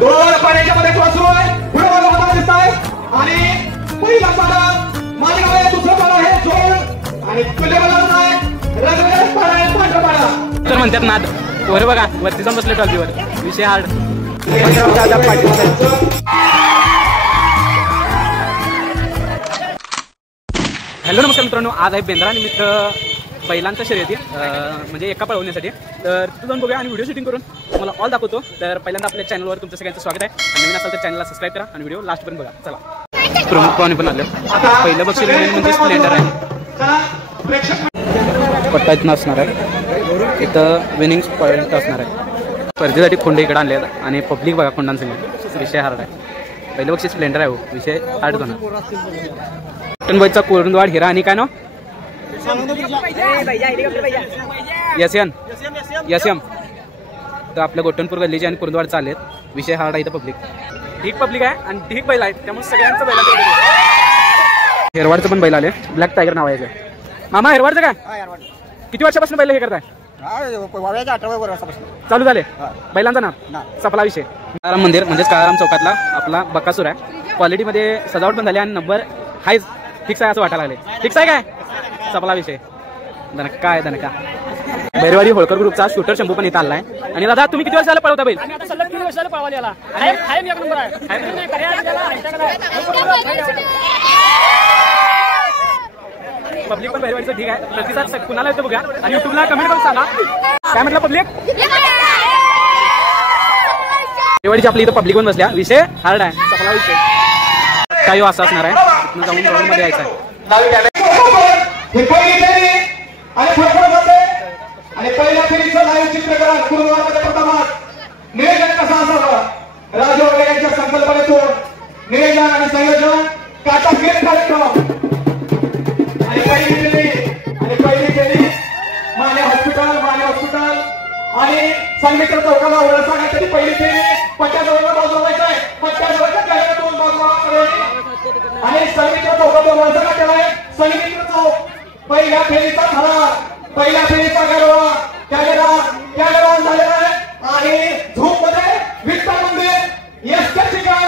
दोन पाण्याच्या मध्ये वासरू आहे, पुढे बघा हाताला दिसत आहे आणि पहिला पाडा माझ्या गावात दुसरा पाडा आहे जोड आणि तुले बघा आहे रंगरंग पाडा आहे पांढरा पाडा तर म्हणतात नाद वर बघा वरती जाऊन बसले टॉलबीवर विषय हार्ड. हॅलो नमस्कार मित्रांनो, आज आहे बेंद्रा निमित्त बैलांच्या शर्यती म्हणजे एका पळवण्यासाठी. तर तिथं जाऊन बघूया आणि व्हिडिओ शूटिंग करून तुम्हाला ऑल दाखवतो. तर पहिल्यांदा आपल्या चॅनलवर तुमचं सगळ्यांचं स्वागत आहे. आणि नवीन असेल तर चॅनलला सबस्क्राईब करा आणि व्हिडिओ लास्टपर्यंत बघा. चला प्रमुख पाहुणे पण आले. पहिलं बक्षीस म्हणजे स्प्लेंडर आहे, पट्टा इथं असणार आहे, इथं विनिंग पॉईंट असणार आहे. स्पर्धेसाठी खोंड इकडे आणले आणि पब्लिक बघा खोंडांसंग विषय हार्ड आहे. पहिलं बक्षीस स्प्लेंडर आहे, विषय हार्ड होणार. टनबाईचा कोरंदवाड हिरा आणि काय नाव यस तर आपल्या गोटनपूर गल्लीचे आणि कुरुंदवाड चालेत. विषय हार्ड आहे. इथं पब्लिक ढीक पब्लिक आहे आणि ढीक बैल आहेत, त्यामुळे सगळ्यांचं बैल. हेरवाडचं पण बैल आले, ब्लॅक टायगर नाव आहे. मामा हेरवाडचं काय किती वर्षापासून बैल हे करताय? 18 वर्षापासून चालू झाले बैलांचं नाव सपला विषय. काळाराम मंदिर म्हणजेच काळाराम चौकातला आपला बक्कासूर आहे. क्वालिटीमध्ये सजावट पण झाली आणि नंबर हाय फिक्स आहे असं वाटायला लागले. फिक्स आहे काय सपला विषय. दणका आहे दणका. बैरवाडी होळकर ग्रुपचा शूटर शंभू पण इथं आलाय. आणि दादा तुम्ही किती वर्ष झालं पळवता बैल? सलग 3 वर्षाला पळवायला आला. एक नंबर आहे. पब्लिक पण बैरवाडीचं ठीक आहे. प्रतिसाद कुणाला येतो बघा आणि युट्यूबला कमेंट करून सांगा काय म्हटलं पब्लिक. बैरवाडीची आपली इथं पब्लिक पण बसल्या. विषय हार्ड आहे, सपला विषय. काही असं असणार आहे, इथनं जाऊन ग्राउंड मध्ये यायचं आहे. आणि पहिल्या फेरीचं लाईव्ह चित्रीकरण कुरुंदवाडमध्ये प्रथमच नियोजन कसं असावं राजू वगैरे यांच्या संकल्पनेतून नियोजन आणि संयोजन काटाफेर कार्यक्रम. आणि पहिली फेरी माने हॉस्पिटल आणि संमित्र चौकाला ओळख सांगण्यासाठी पहिली फेरी पट्ट्याजवळ बाजूला व्हायचं आहे. पट्ट्याजवळच्या कार्यक्रमातून बाजूला आणि संमित्र चौकातून ओळख केलाय. संमित्र चौक पहिल्या फेरीचा ठराव, पहिल्या फेरीचा गरवा कॅमेरा झालेला आहे. आणि झूम मध्ये विठ्ठल मंदिर एसके ठिकाण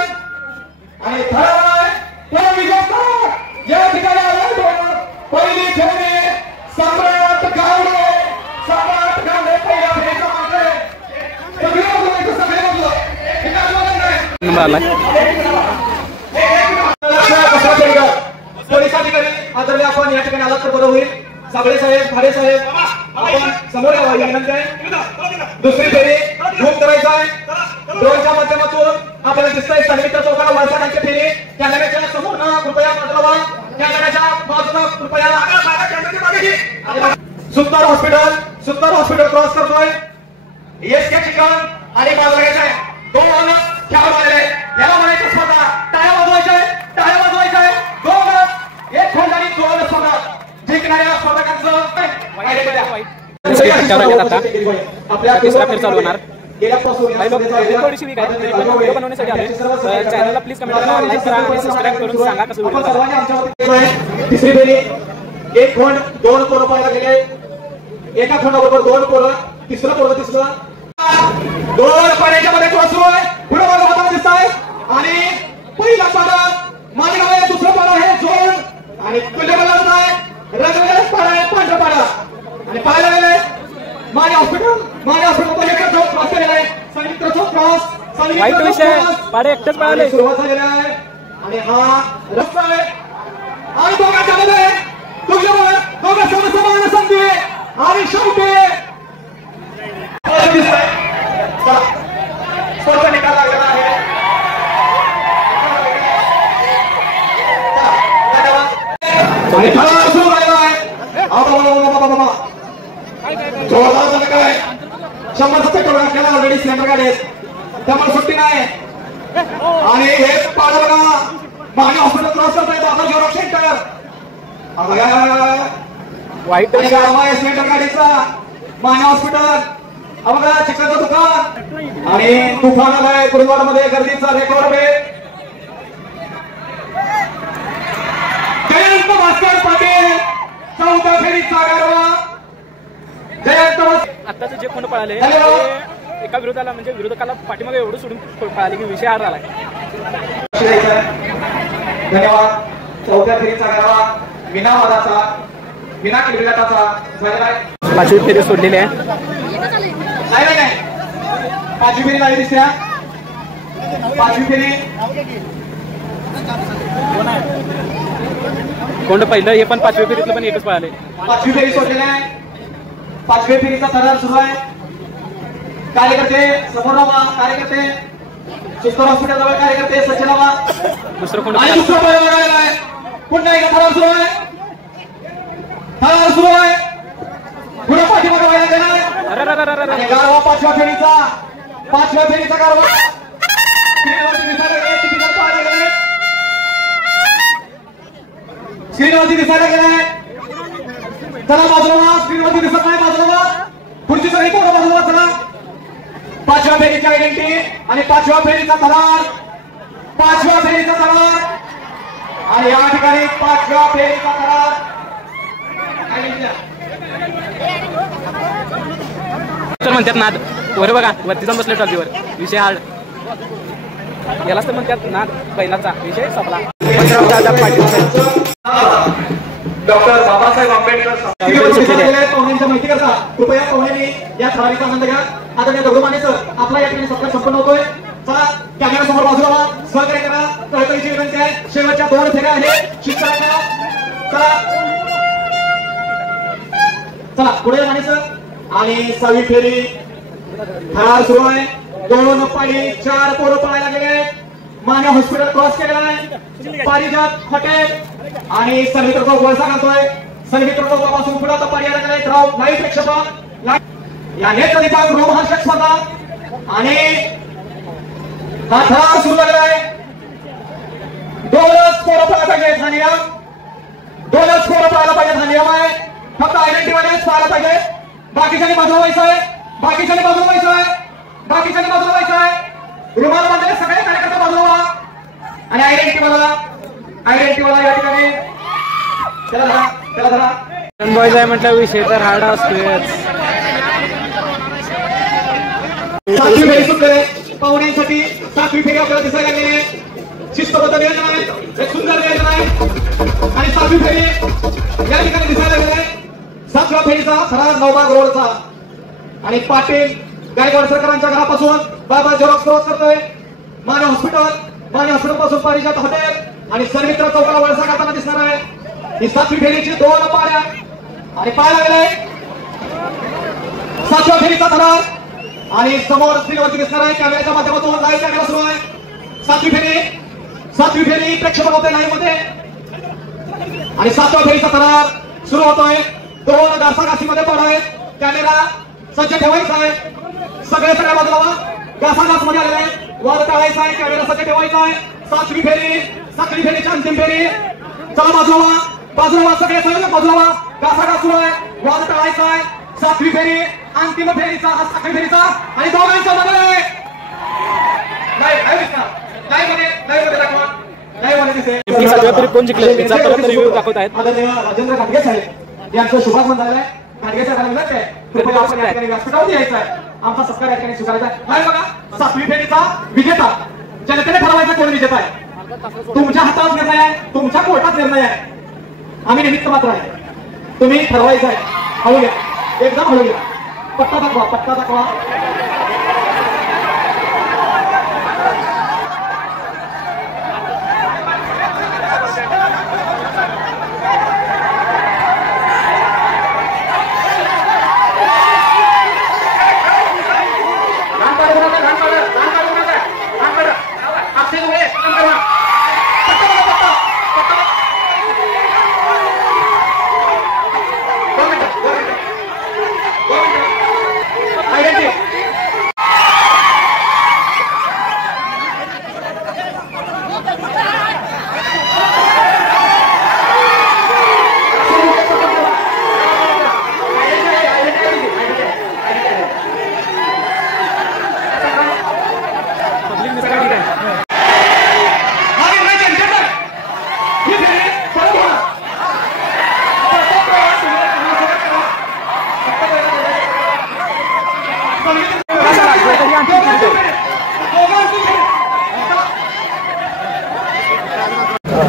आणि ठराव आहे त्या विजय या ठिकाणी आले. पहिली फेरी सम्राट गावडे पहिल्या फेरीचा मागे सगळे नंबर आलाय. पोलीस अधिकारी आदरणीय आपण या ठिकाणी आलात तर बरं होईल. साबळे साहेब, भाडे साहेब आपण समोर यावं ही विनंती आहे. दुसरी फेरी झूम करायचा आहे. ड्रोनच्या माध्यमातून आपल्याला दिसतंय संमित्र चौकाला वळसाडांची फेरी. कॅमेऱ्याच्या समोर कृपया मात्र कॅमेऱ्याच्या बाजूला कृपया. सुंदर हॉस्पिटल क्रॉस करतोय. एसके ठिकाण आणि बाजूला घ्यायचं आहे. 2 वाहन खेळाडू आलेले आहेत. याला म्हणायचं स्पर्धा टाळ्या वाजवायच्या आहे. 2 एक खोंड आणि 2 स्पर्धा जिंकणाऱ्या स्पर्धकांचं आपल्या तिसरा फेर चालू होणार. थोडीशी वीक आहे व्हिडिओ बनवण्यासाठी आले. चॅनलला प्लीज कमेंट करा, लाईक करा आणि सबस्क्राईब करून सांगा कसं व्हिडिओ. तिसरी फेरी 1 खोंड 2 पोरं पाहायला गेले. एका खोंडाबरोबर 2 पोरं, तिसरं 2 पाण्याच्या मध्ये वासरू आहे, पुढे बघा हाताला दिसत आहे आणि पहिला पाडा माझ्या गावात दुसरा पाडा आहे जोड आणि तुले बघा आहे रंगरंग पाडा आहे पांढरा पाडा. आणि पाहायला गेले माझ्या हॉस्पिटल क्रॉस केलेला आहे. संमित्र चौक क्रॉस वाईट विषय पाडे एकटेच पळाले. सुरुवात झालेला आहे आणि हा रस्ता आहे आणि दोघांच्या मध्ये दोघं समान संधी आणि शेवटी स्पर्धा निकाल लागलेला आहे. जोरदार काय 100% आपल्याला ऑलरेडी सिलेंडर गाडी आहेत, त्यामुळे सुट्टी नाही. आणि हे पाडा बघा मागे हॉस्पिटल क्रॉस करतोय बाबा जेवढा सेंटर वाईट सिलेंडर गाडीचा माने हॉस्पिटल बघा चिकनचं दुकान आणि तुफान आलाय कुरुंदवाडमध्ये गर्दीचा रेकॉर्ड आहे. जयंत भास्कर पाटील 4थ्या फेरीचा गरवा. जयंत आताचे जे कोण पळाले एका विरोधाला म्हणजे विरोधकाला पाठीमागे एवढं सोडून पळाले की विषय हार झालाय. धन्यवाद. चौथ्या फेरीचा गरबा विना किलबिलाटाचा झालेला आहे. 5वी फेरी सोडलेली आहे. नाही 5वी फेरी लागली दिसत्या. 5वी फेरी कोण पहिलं हे पण 5वी फेरीतलं पण एकच पळाले. 5वी फेरी सोडलेली आहे. 5वी फेरीचा थरार सुरू आहे. कार्यकर्ते समोर राहा. कार्यकर्ते सुस्तर हॉस्पिटल जवळ कार्यकर्ते सज्ज राहा. दुसरं कोण आणि दुसरा प्रयोग लागलेला आहे. पुन्हा एकदा थरार सुरू आहे. थरार सुरू आहे. पुढे पाठीमागे व्हायला देणार आणि गारवा 5व्या फेरीचा गारवा स्क्रीनवरती दिसायला गेलाय. चला बाजूला. स्क्रीनवरती दिसत नाही. बाजूला पुढची सगळी पोरं बाजूला. चला 5व्या फेरीची आयडेंटिटी आणि 5व्या फेरीचा थरार. 5व्या फेरीचा थरार आणि या ठिकाणी 5व्या फेरीचा थरार. तर म्हणतात नाद वर बघा वरती जाऊन बसले टॉपीवर विषय हार्ड. यालाच तर म्हणतात नाद पहिलाचा विषय संपला. डॉक्टर बाबासाहेब आंबेडकर पाहुण्यांच्या माहिती करता कृपया पाहुण्यांनी या थरारीचा आनंद घ्या. आदरणीय दगडूमाने सर आपला या ठिकाणी सत्कार संपन्न होतोय. चला कॅमेरा समोर बाजूला सहकार्य करा. कळकळीची विनंती आहे. शेवटच्या 2 फेऱ्या आहेत शिक्षकांना. चला पुढे माने सर. आणि 6वी फेरी थरार सुरू आहे. 2 पाडी 4 पोरं पळायला गेले. माने हॉस्पिटल क्रॉस केलेला आहे. पारिजात हॉटेल आणि सर्वित्र चौक वळसा घालतोय. सर्वित्र चौकापासून पुढे आता पाडी आला गेलाय. लाईव्ह प्रेक्षेपण या नेत्र विभाग रोमहर्षक स्पर्धा आणि हा थरार सुरू झालेला आहे. 2च पोरं पळायला पाहिजेत हा नियम. 2च पोरं पळायला पाहिजेत हा नियम आहे. फक्त आयडेंटिटीवालेच पळायला पाहिजे. बाकीच्यानी बाजूला व्हायचं आहे. बाकीच्यानी बाजूला व्हायचं आहे. रुमाल बांधलेले सगळे कार्यकर्ते बाजूला व्हा आणि आयडेंटिटीवाला या ठिकाणी त्याला धरा. बॉयज आहे म्हटलं विषय तर हार्ड असतोच. 7वी फेरी सुरू पाहुण्यांसाठी. 7वी फेरी आपल्याला दिसायला लागली आहे. शिस्तबद्ध नियोजन आहे. एक सुंदर नियोजन आहे आणि 7वी फेरी या ठिकाणी दिसायला लागली आहे. 7व्या फेरीचा थरार नवबाग रोडचा आणि पाटील गायकवाड सरकारांच्या घरापासून बाबा झेरॉक्स क्रॉस करतोय. माने हॉस्पिटल पासून पारिजात हॉटेल आणि सर्वित्र चौकाला वळसा घालताना दिसणार आहे. ही 7वी फेरीची 2 पाड्या आणि पाहायला गेलाय. 7व्या फेरीचा थरार आणि समोर स्क्रीनवरती दिसणार आहे. कॅमेऱ्याच्या माध्यमातून लाईव्ह कॅमेरा सुरू आहे. 7वी फेरी प्रेक्षेपण होते लाईव्ह मध्ये आणि 7व्या फेरीचा थरार सुरू होतोय. 2 घासाघासीमध्ये पड आहेत. कॅमेरा सज्ज ठेवायचा आहे. सगळ्या बाजूला घासाघास मध्ये आलेला आहे. वाद टाळायचा आहे. कॅमेरा सज्ज ठेवायचा आहे. 7वी फेरीची अंतिम फेरी. चला बाजूला सगळे बाजूला घासाघास सुरू आहे. वाद टाळायचा आहे. 7वी फेरी अंतिम फेरीचा हा 7वी फेरीचा आणि दोघांच्या मध्ये नेमकी 7व्या फेरीत कोण जिंकले याचा परत रिव्ह्यू दाखवत आहेत. राजेंद्र घाटगे साहेब यांचं शुभागमन झालेलं आहे. घाटगे साहेबांना विनंती आहे कृपया आपण या ठिकाणी व्यासपीठावर यायचं आहे. आमचा सत्कार या ठिकाणी स्वीकारायचा आहे. नाही बघा 7वी फेरीचा विजेता जनतेने ठरवायचा कोण विजेता आहे. तुमच्या हातात निर्णय आहे. तुमच्या कोर्टात निर्णय आहे. आम्ही निमित्त मात्र आहे. तुम्ही ठरवायचं आहे. हळू घ्या. एकदम हळू घ्या. पट्टा दाखवा.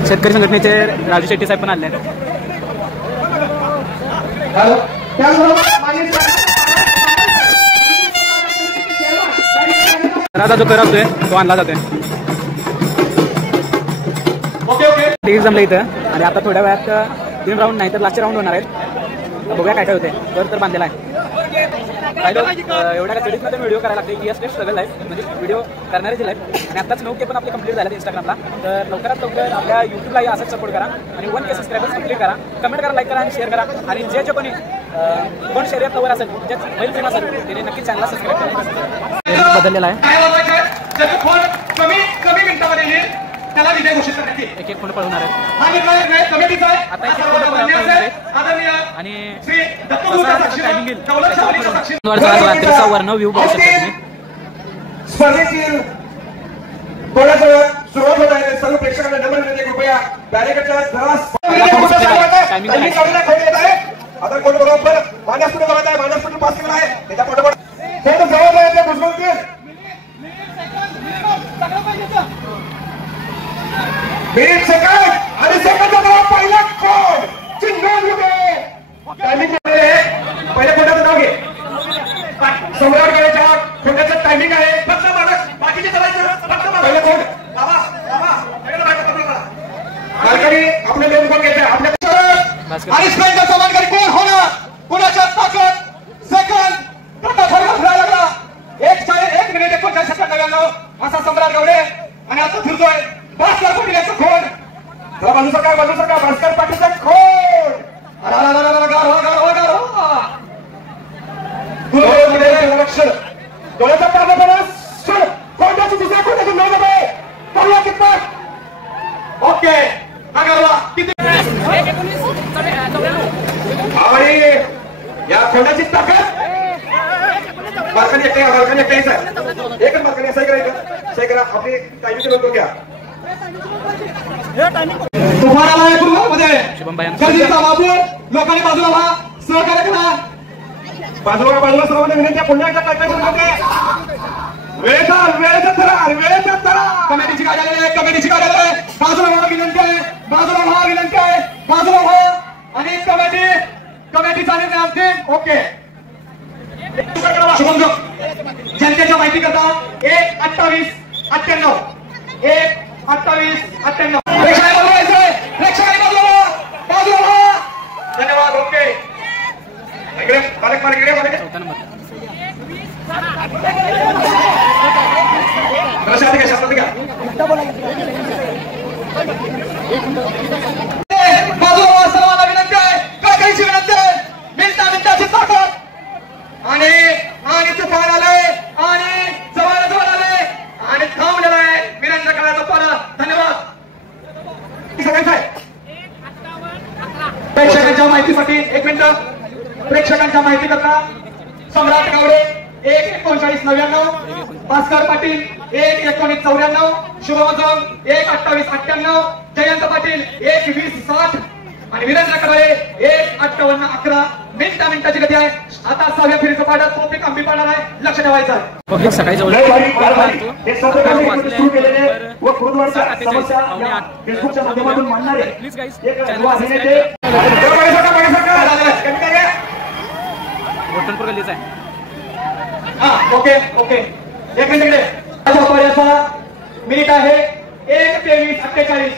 शेतकरी संघटनेचे राजू शेट्टी साहेब पण आले आहेत. राजा जो करतोय तो आणला जातोय. ठीक जमलं इथं आणि आता थोड्या वेळात 3 राऊंड नाही तर लास्टचे राऊंड होणार आहेत. बघूया काय काय होते. तर बांधलेला आहे काही लोक एवढ्या कधीमध्ये व्हिडिओ करायला लागते. ही असते स्ट्रगल लाईफ म्हणजे व्हिडिओ करणारी लाईफ. आणि आताच 9K पण आपले कंप्लीट झाले इंस्टाग्रामला. तर लवकरात लवकर आपल्या युट्यूबलाही असंच सपोर्ट करा आणि 1K सबस्क्रायबर्स कंप्लीट करा. कमेंट करा, लाईक करा आणि शेअर करा. आणि जे कोणी कोण शर्यत लवर असेल जे बैल प्रेम असेल त्याने नक्की चॅनलला सबस्क्राईब करा. बदललेला आहे. कमी मिनिटामध्ये येईल त्याला विजय घोषित करण्यात येईल. एक फोन पळवणार आहे. हा निर्णय कमिटीचा आहे. आता एक फोन पळवणार आहे आणि श्री दत्तगुरुचा टायमिंग येईल. दौलत शाहूचा साक्षी रात्रीचा वर्ण व्ह्यू बघू शकता तुम्ही. स्पर्धेतील गोळ्याजवळ सुरुवात होत आहे. सर्व प्रेक्षकांना नम्र विनंती कृपया बॅरिकेडच्या आता कोण बरोबर मानसपुढे बघत आहे. मानसपुढे पासिंग आहे त्याच्या पाठोपाठ थोडं जवळ आहे ते भुजबळतील मिनिट सेकंद आणि सेकंदाचा पहिला कोड टायमिंग पहिल्या कोणाचं नाव घे. सम्राट गाड्याच्या कोणाचं टायमिंग आहे. फक्त बाकीचे चालायचं फक्त पहिलं कोड मालकरी आपले 2 कोण घ्यायचे आपल्या आणि स्पेंटचा समानकारी कोण होणार कोणाच्या ताकद सेकंद प्रथा फरक फिरायला लागला. 1 मिनिट 39 सेकंद 99 असा सम्राट गावडे आणि आता फिरतोय भास्कर पाटीलचा खोड. जरा बाजू सरकार भास्कर पाटीलचा खोड. लक्ष डोळ्याचा पारदर्शक कोणत्याची दुसऱ्या कोणत्याची नोंद आहे पाहूया कितपत ओके. आणि या खोंडाची ताकद मार्काने एकट्याच आहे. एकच मार्काने सही करायचं. सही करा आपली टायमिंगची नोंद घ्या. लोकांनी बाजूला व्हा सहकार्य करा. बाजूला सर्वांना विनंती आहे. पुन्हा एकदा वेळेचा थरा कमिटीची गाडी आलेली आहे. बाजूला व्हा विनंती आहे. बाजूला व्हा आणि कमिटीचा निर्णय अंतिम ओके. जनतेच्या माहिती करता 1:28:98 1:28:98 धन्यवाद ओके. बाजूला सर्वांना विनंती आहे. काकाईची विनंती आहे. मिनिटाची ताकद आणि तुफान आलंय आणि जवळ आलंय आणि थांबलेलं आहे. वीरेंद्र काळाचा पारा धन्यवाद. प्रेक्षकांच्या माहितीसाठी 1 मिनिट. प्रेक्षकांच्या माहिती करता सम्राट गावडे 1:39:99 भास्कर पाटील 1:19:94 शुभमजोग 1:28:98 जयंत पाटील 1:20:60 आणि वीरेंद्र कडे 1:58:11 मिनिटाची गती आहे. आता 6व्या फेरीचं पाडा तोफी कांबी पाडणार आहे. लक्ष ठेवायचं आहे. पब्लिक सकाळी जवळ प्लीज गाईज गोठणपूर गल्लीच आहे. ओके 1 मिनिट मिनिट आहे 1:23:48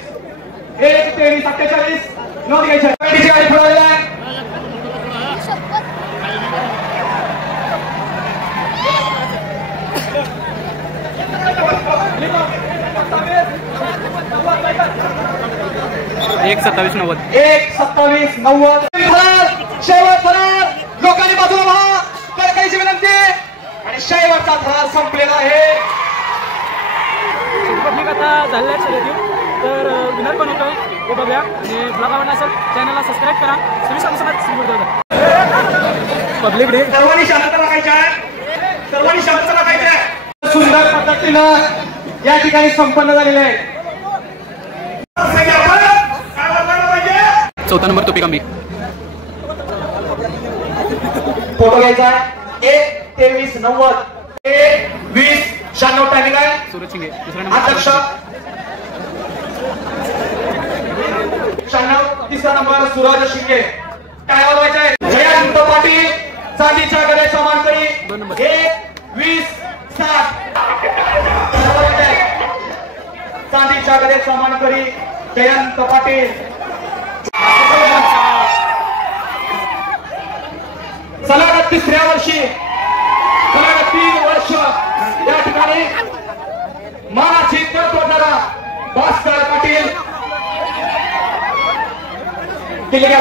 1:23:48 नोंद घ्यायची. कमिटीची गाडी पळवलेली आहे. एक 27:90 शेवट फरार. लोकांनी बाजूला व्हा. कडकाईची विनंती आणि शेवटचा थरार संपलेला आहे. पब्लिक आता झालेला आहे शर्यती. तर विनर पण होतोय ते बघूया. आणि ब्लॉग आवडला असेल चॅनलला सबस्क्राईब करा. पब्लिक डे सर्वांनी शांतता राखायची आहे. सुंदर पद्धतीनं या ठिकाणी संपन्न झालेले आहे. 4था नंबर तोफी कांबी. फोटो घ्यायचा 1:23:90 1:20:96 टायमिंग आहे. सूरज शिंगे दुसरा अध्यक्ष नंबर. तिसरा नंबर सूरज शिंदे. काय वाजवायचं आहे? जयंत पाटील चांदीच्या गड्याचा मानकरी 1-20-7. चांदीच्या गड्याचा मानकरी जयंत पाटील. सलग तिसऱ्या वर्षी सलग 3 वर्ष या ठिकाणी मानाची तर तोडणारा भास्कर पाटील. किल्ल्या